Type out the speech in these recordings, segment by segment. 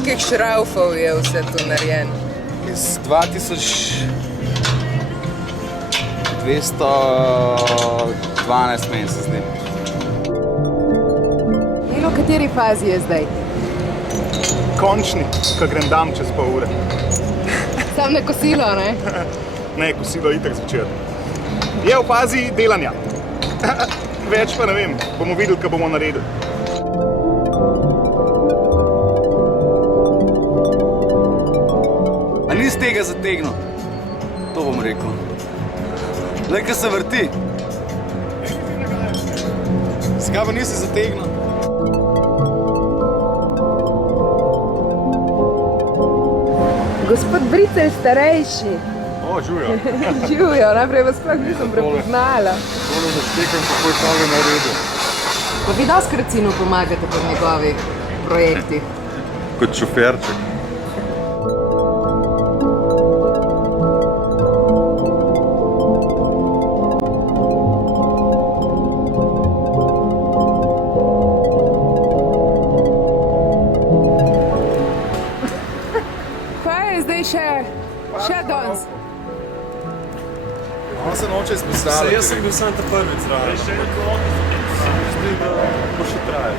kakih šraufov je vse to narejeno? Iz 2212 meni se zdi. In v kateri fazi je zdaj? Končni, ko grem dam čez pol ure. Sam na kosilo, ne? Ne, kosilo itak zvečer. Je v fazi delanja. Več pa ne vem, bomo videli, kaj bomo naredili. A nisi tega zategnil? To bom rekel. Le, kaj se vrti. Zakaj pa nisi zategnil? Gospod Bricelj starejši. O, Žujo. Živijo, najprej vas sploh nisem prepoznala. Tole zaštekam, kako je tole naredil. Pa vi doskrat sinu pomagate pri njegovih projektih. Kot šoferček. Kaj je zdaj še danes? On se noče izpostavljati. Jaz sem bil sam ta prvič zraven. Zdi, da bo še trajalo.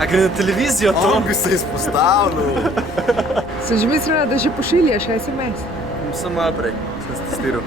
A gre na televizijo to? On bi se izpostavljal. Sem že mislila, da že pošiljaš SMS. Sem malo prej, sem se testiral.